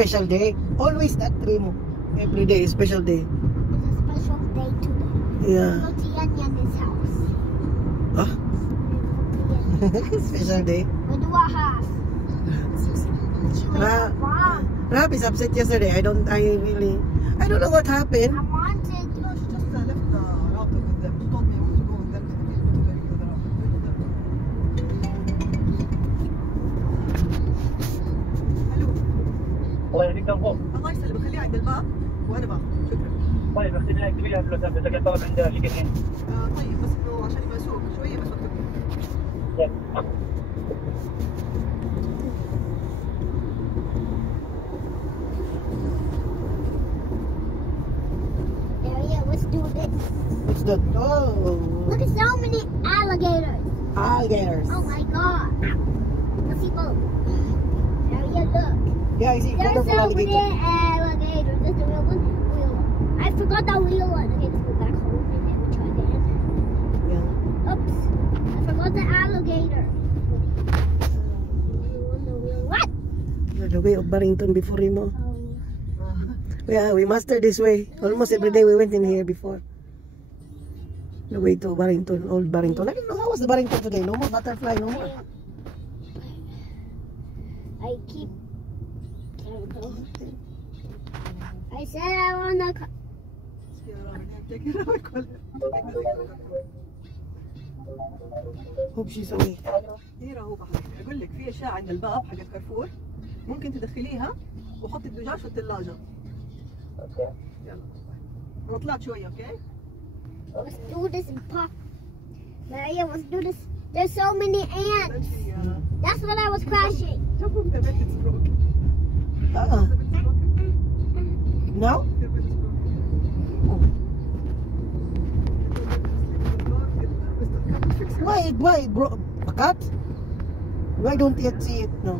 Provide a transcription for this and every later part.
special day. Always that Remo. Every day is special day. It's a special day today. Yeah. Go to Yan Yan's house. Ah. Special day. What do I have? She went wrong. Rab is upset yesterday. I don't know what happened. I wanted. No, she just left the router with them. She told me I want to go with them to the field to verify the router. الو. الله يهديك تنفوق. الله يسلمك خليه عند الباب وانا باخذ شكرا. طيب اكتبي لها اكتبي لها اذا كان طلب عندها شيء كثير. طيب بس انه عشان يبقى اسوق شويه بس واكتب. Let's do this. What's that? Oh. Look at so many alligators. Alligators. Oh my god. Let's see both. Maria, look. Yeah, I see There's colorful so many alligator. alligators. That's the real one. Real one. I forgot the real one. Okay, let's go back home and then we try that. Yeah. Oops. I forgot the alligator. The real one. The way of Barrington before Remo. Oh. Yeah, we mastered this way. Almost every day we went in here before. The way to Barrington, old Barrington. I don't know, how was the Barrington today? No more butterfly, no more. I keep. I said I wanna. Take it away. Hope she's away. كثير اهو حبيبي اقول لك في اشياء عند الباب حق كارفور ممكن تدخليها وحطي الدجاج في الثلاجه. يلا انا طلعت شويه اوكي؟ Let's do this and pop. Maria, let's do this. There's so many ants. That's what I was crashing. Jump over the bed, it's broken. Uh-uh. The bed is broken. No? The bed is broken. Why, bro? A cat? Why don't you see it? No.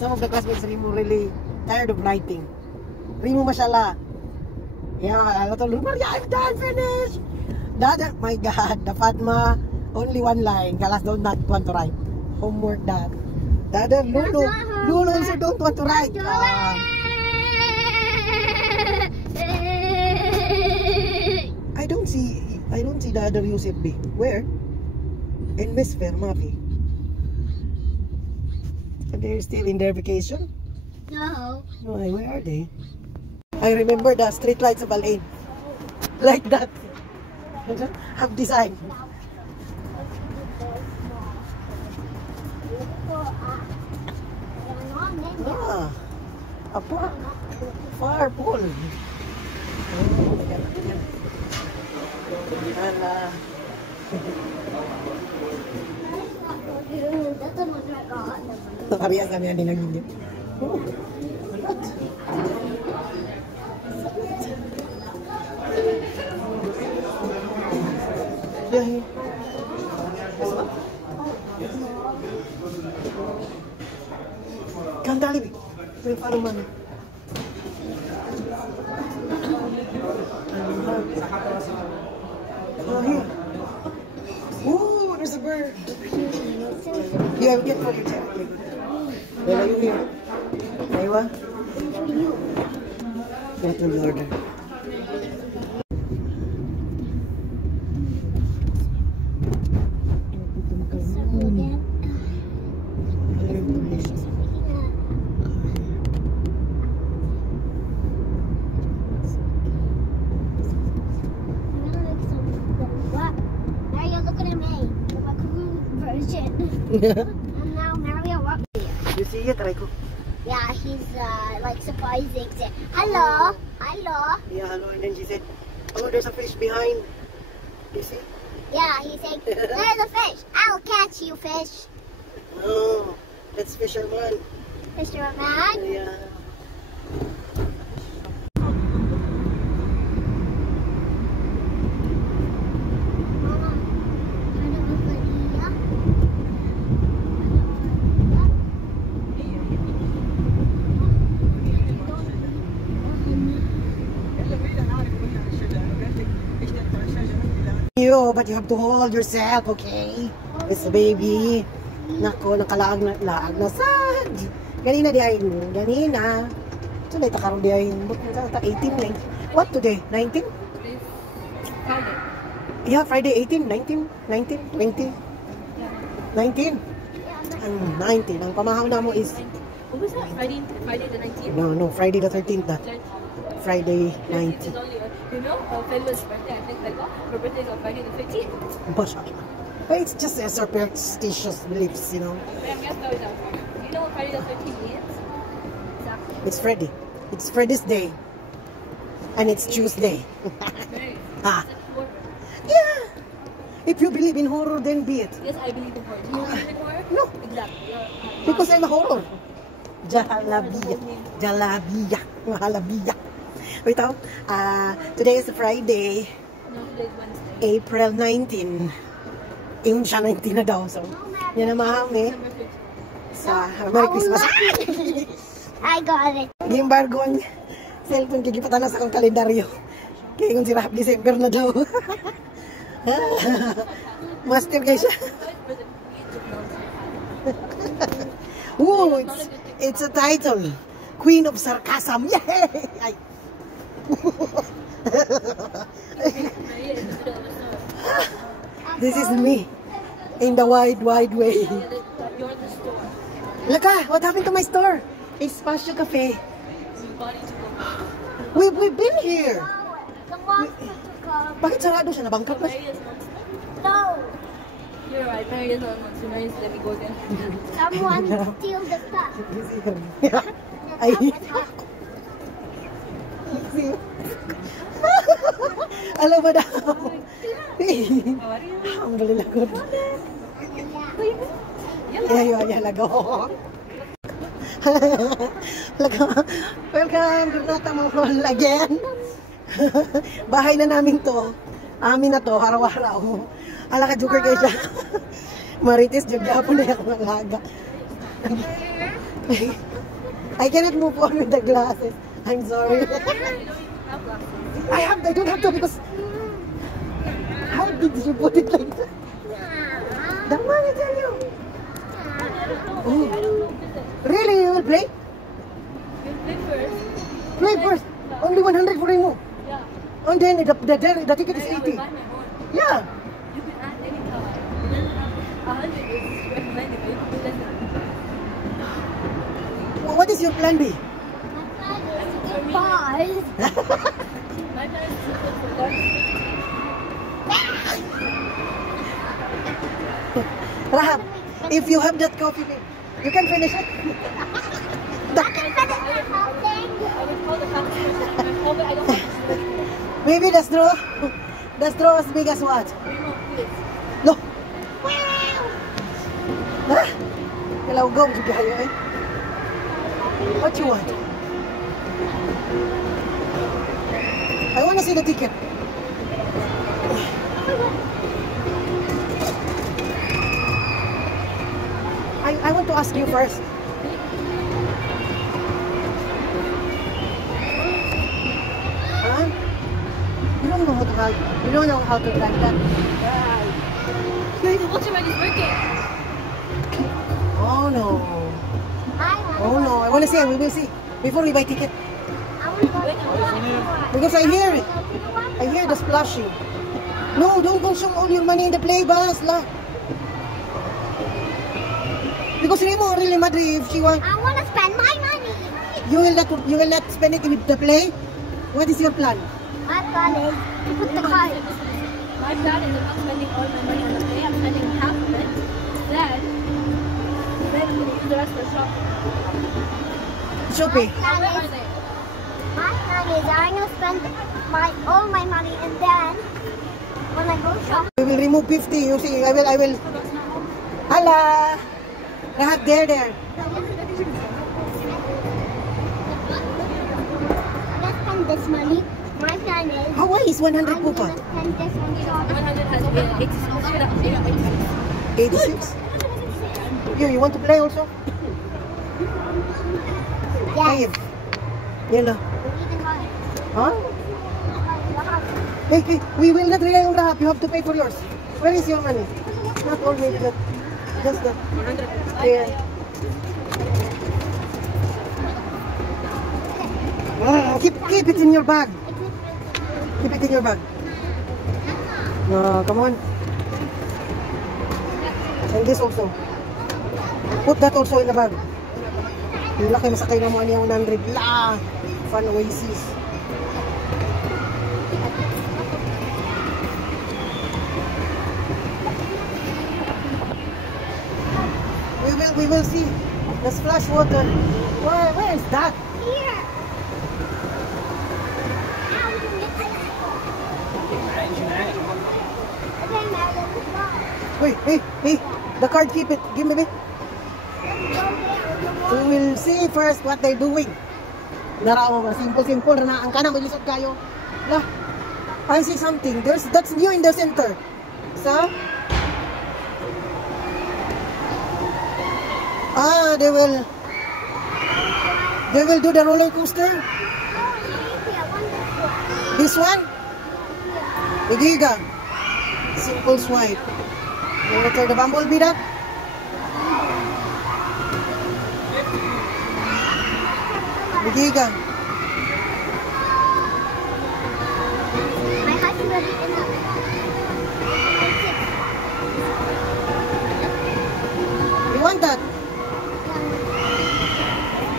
Some of the classmates Remo really tired of writing. Remo mashallah. Yeah, I told her, Maria, I'm done, finished. Dad, my God, the Fatma, only one line. Kalas don't not want to write. Homework, Dad. Dad, Lulu also don't want to write. I don't see the other Yusuf B. Where? In Miss Fairmafi. And they're still in their vacation? No. Why, where are they? I remember the street lights of Al-Ain. Like that. Have design. Ah, apa? Far pool. Parehas kami yang dinagin yun. Oh, what? Yeah. Kandali, may paano man. Oh, here. Oh, there's a bird. Yeah, we get for your chair. Where are you here? Aywa? Got to order. And now Mario walked here. You see it, Raiko? Yeah, he's like surprising. Say, hello, hello. Yeah, hello. And then she said, oh, there's a fish behind. You see? Yeah, he's saying, there's a fish. I'll catch you, fish. Oh, that's fisherman. Fisherman. Yeah. you, but you have to hold yourself, okay? It's a baby. Nako, nakalaag na sad. Ganina di ay, ganina. So, na itakaroon di ay, 18, 19. What today? 19? Friday. Yeah, Friday 18, 19, 19, 20. 19. 19. Ang pamahaw na mo is... What was that? Friday the 19th? No, Friday the 13th. Friday 19. It's only, you know, Felima's birthday, I think, like, her birthday is on Friday the 15th. But it's just a superstitious beliefs, you know. But I'm guessing that. You know what Friday the 13th means? Exactly. It's Freddy. It's Freddy's day. And it's Tuesday. Very. Ah. It's like horror. Yeah. If you believe in horror, then be it. Yes, I believe in horror. Do you believe in horror? No. Exactly. You're, Because I'm a horror. Jalabiya. Jalabiya. Mahalabiya. Wait out. Today is Friday, no, today's Wednesday. April 19. Yung siya 19 na daw. So, yan na mahami December 15th. sa Merry Christmas. I got it. Yung bargo ang cellphone kikipatan na sa akong kalendaryo. Kaya kung si Rap December na daw. Master guys siya. Ooh, it's a title. Queen of Sarcasm. Yay! Ay. Maria in the middle of the store. This is me. In the wide way. You're the store. Look what happened to my store? Espacio Cafe. You bought it to go. We've been here. The monster to come. Bakit sarado siya? Nabangkap na siya. Maria's monster. No. You're right. Maria's not a monster. Maria's let me go again. Someone steal the stuff. Ay. Alam mo daw. Alhamdulillah good. Yeah, lago. Lago. Welcome to Nata Mall again. Bahay na namin to. Amin na to, araw-araw. Ala ka joker kayo siya. Marites, jud gapon na yung malaga. I cannot move on with the glasses. I'm sorry. I don't have to because... How did you put it like that? The man, I tell you. Oh. Really, you will play? You play first. Play first. Only 100 for you. Yeah. And then the ticket is 80. Buy my own. Yeah. You can add any color. You don't have 100 is recommended, but you can do less than Well, what is your plan B? Bars. my plan is to go for dark. Rahab, if you have that coffee, you can finish it. I can finish the whole thing. I would call the competition. I call it, I don't want Maybe the straw as big as what? remote, please. No. Ha? Hello, go juga kayo eh. What you want? I want to see the ticket. I want to ask you first. Huh? You don't know how to ride. You don't know how to drive that. What's your buddy's birthday? Oh no. Oh no. I want to see. We will see. Before we buy ticket. Because I hear it. I hear the splashing. No, don't consume all your money in the play bus lah. Because Remo really Madrid, if she wants, I want to spend my money. you will not spend it with the play. What is your plan? My plan is to put the card. My plan is I'm not spending all my money on the play. I'm spending half of it. Then I'm going to use the rest for shopping. Shopping. My plan is I'm going to spend all my money and then when I go shopping. We will remove 50. You see, I will. Hala. Rahat there. I'm gonna spend this money. My plan is How is 100 I'm pupa? gonna spend this on shopping. 100 has been 86. 86. You want to play also? Yes. Yun na. We need the card. Huh? Hey, we will not rely on Rahab. You have to pay for yours. Where is your money? Not all, maybe that. Just that. 100. Yeah. Keep it in your bag. Keep it in your bag. No, come on. And this also. Put that also in the bag. Yung laki masakay na mo niya 100 la. Fun Oasis. We will see the splash water. Where is that? Here. Wait, hey, the card, keep it. Give me. We will see first what they're doing. Narao ba? Simple na ang kanang maglisod kayo. Lah, I see something. That's new in the center. So, they will do the roller coaster. This one? Igiga. Simple swipe. You want to turn the bumblebee up? Igiga. My husband already enough. You want that?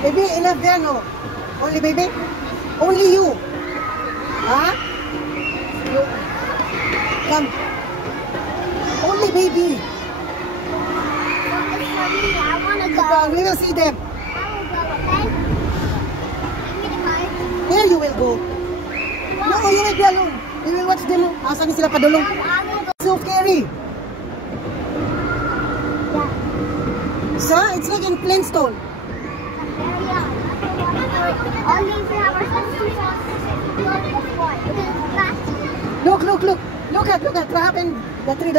Baby, enough there, no? Only baby? Only you. Huh? You. Come. Only baby. It's for me. I want to go. We will see them. I will go, okay? Give me the card. Where you will go? No, you will be alone. We will watch them. Asan sila padulong? I will go. So scary. Yeah. So, it's like in Flintstone. Only if we have our senses. Look at what happened. The tree.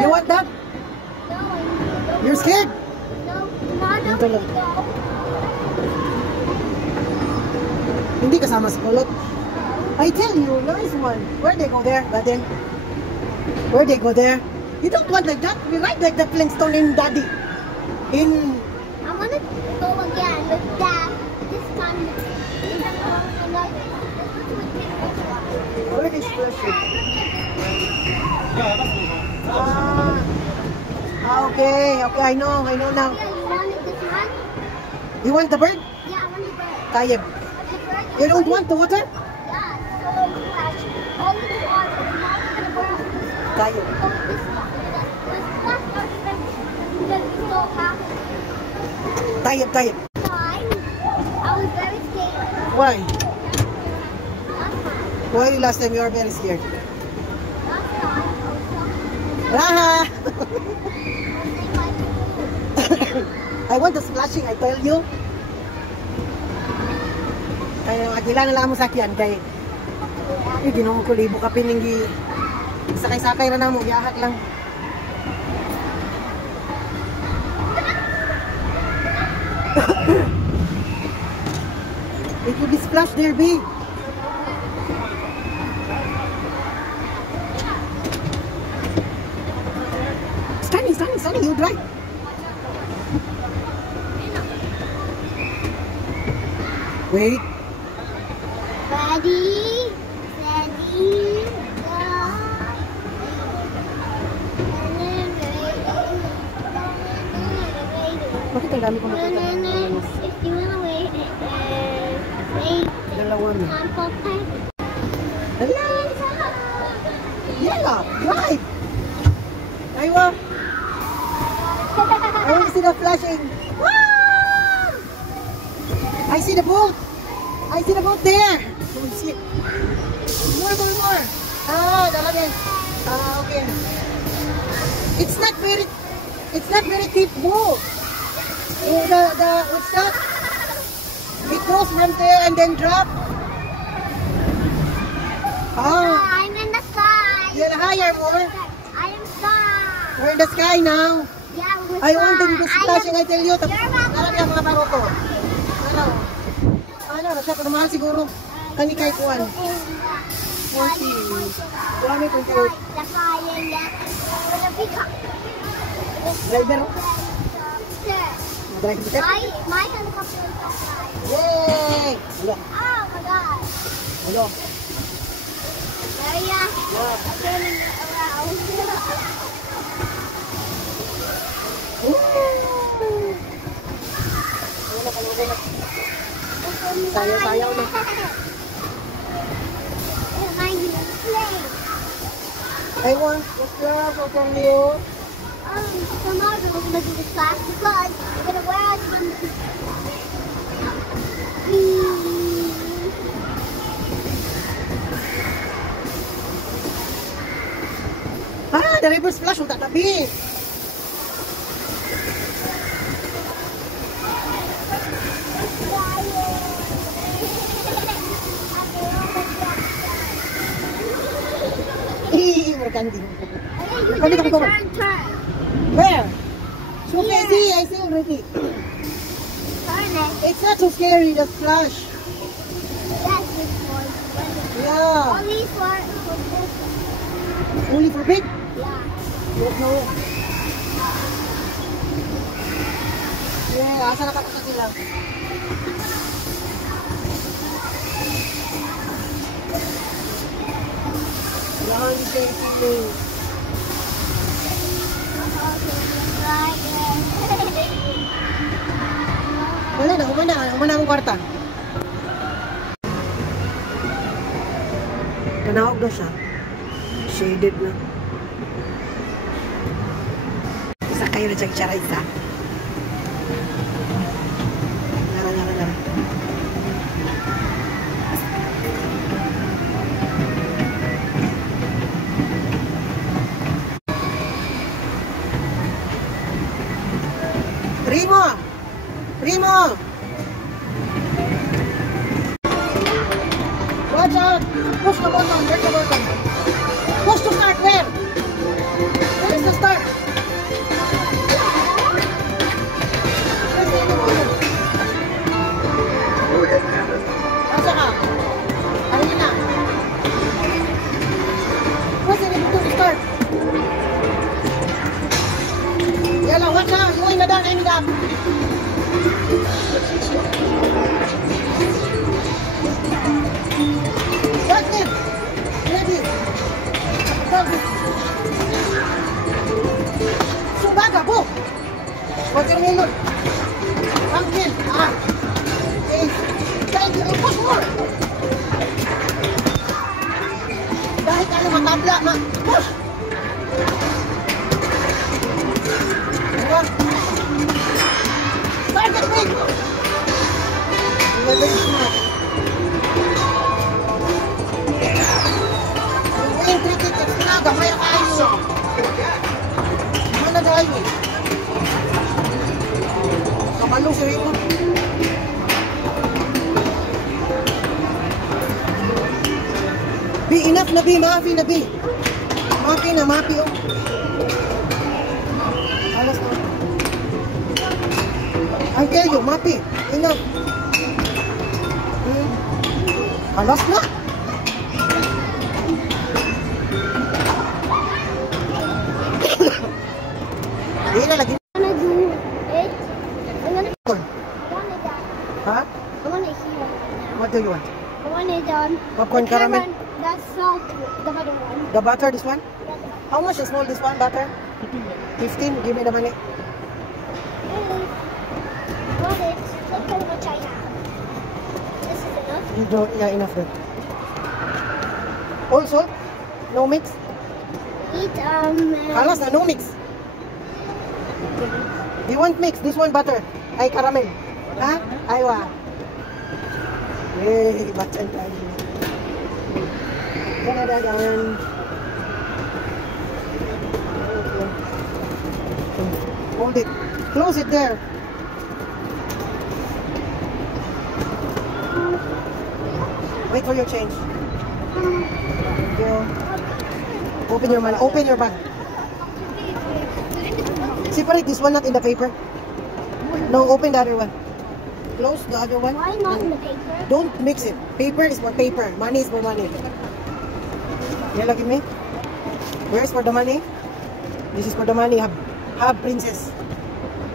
You want that? You're scared? Ito lang. Hindi kasama sa kulot. I tell you, nice one. Where they go there, Baden? Where they go there? You don't want like that. We ride like the Flintstone in Daddy. I want to go again with that. This time. Where is Flashing? Okay, I know now. You wanted this one? You want the bird? Yeah, I want the bird. Tayyib. The bird. You don't want the water? Yeah, only the water. The bird. Tayyib. Tayyib. I was very scared. Why? Last time. Why last time you were very scared? Last time. Raha! I want the splashing, I tell you. Kaya agila na lang mo sakyan kay ginoo ko libo ka piningi sakay-sakay na namo giahat lang. It will be splash there, B. Sunny, you drive. Wait. Ready, go. Bakit ang dami ko makita? If you wanna wait, wait. Dalawa na. Time. Hala! Yeah, drive! Aywa! I want to see the flashing. Ah! I see the boat. There. Don't see it. More. Dalagay. Okay. It's not very deep boat. What's that? It goes from there and then drop. I'm in the sky. You're higher more. I am sky. We're in the sky now. Yeah, I want them to splashing, I tell you. You're welcome. Narang yung mga baro ko. Ano, nasa ko naman siguro. Kani kay Kuan. 40. Dami kong kayo. The fire yet. With a peacock. Driver. There. Driver. My helicopter is outside. Yay! Hello. Oh my god. Hello. There ya. Spinning it around. Sayaw-sayaw na. I want the club from you. Tomorrow we're gonna do the class because we're gonna wear some. Ah, the river splash yung tatabi. Merkanting. Turn, turn. Where? So easy, I see already. Turn it. It's not so scary, the splash. Yes, this one. Yeah. Only for this. Only for big? Yeah. Yes, no. Yeah, asa nakapasa sila? Yan, thank you. Wala na, umana ang kwarta. Nanawag na siya. Shaded na. Isa kayo na siyang tsara isa. Lara. Primo! Watch out! Push the button, press the button. Push to start, where? Where is the start? Press the button. Asa ka? Ayun na. Press the button to start. Yala, watch out! Going na down, aiming up. That's it. Ready. Subaga, po. Watermelon. Pumpkin. Thank you. Push more. Dahil ano matabla, push. Target wing. Very smart. Wing 3 tickets na, gamay kayo. Mana tayo? Kamalong si Rito. Be enough na be, maafi na be. Maafi na, maafi oh. Alas na. I tell you, maafi. Enough. Alas na. Hindi na lagi. I'm gonna do it. I'm gonna Popcorn. want it done. Ha? I want it here. What do you want? I want it done. Popcorn The caramel? one, that's not the other one. The butter, this one? How much is small this one, butter? 15. Give me the money. Really? Got it. Look how much I have. This is enough. You don't, yeah, enough then. Also, no mix? Eat, Alas na, no mix. You want mix? This one butter. Ay, caramel. Ha? Aywa. Yay, bachan tayo. Dadadan. Hold it. Close it there. Wait for your change. Thank you. Open your money. Open your bag. Separate this one, not in the paper. No, open the other one. Close the other one. Why not in the paper? Don't mix it. Paper is for paper. Money is for money. Yellow, give me. Where's for the money? This is for the money. Have princess.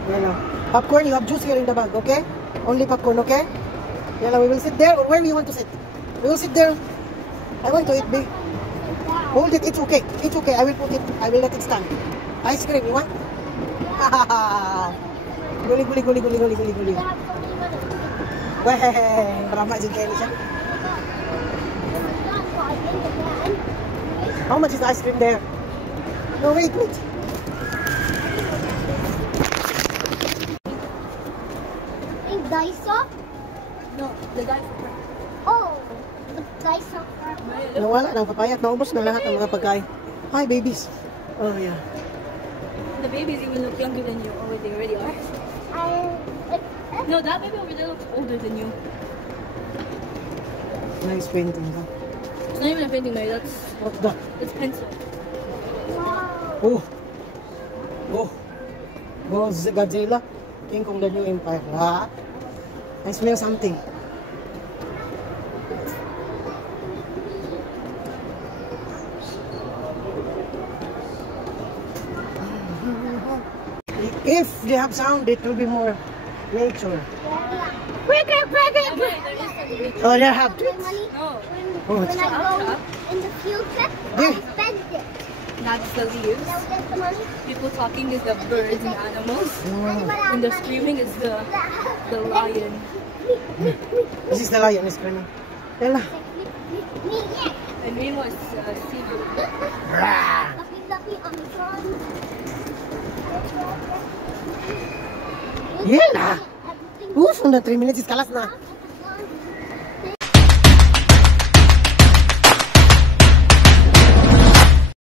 Yellow. Popcorn, you have juice here in the bag, okay? Only popcorn, okay? Yellow, we will sit there or where do you want to sit? We will sit there. I want to eat big. Hold it, it's okay. It's okay. I will put it, I will let it stand. Ice cream, you want? Guli, guli, guli, guli, guli, guli, guli. Weh, drama dyan kayo siya. How much is the ice cream there? No, wait. Think Daiso? No, the guy for Oh, the Daiso. Nawala ng papaya at naubos na lahat ng mga pagkain. Hi, babies. Oh, yeah. The babies even look younger than you. Oh, wait, they already are. No, that baby over there looks older than you. Nice painting. Huh? It's not even a painting, Mary. What's that? That's pencil. Oh. Godzilla. King Kong the New Empire. Ah. I smell something. If they have sound, it will be more nature. Cricket! Oh, they have My money, No, Oh, when I go in the future, I spend it. that's the leaves. Now get the money. People talking is the birds and animals. And the screaming is the lion. This is the lion is screaming. Ella. And me was seagull. Lucky on the front. Yela. Who's on the 3 minutes is kalas na.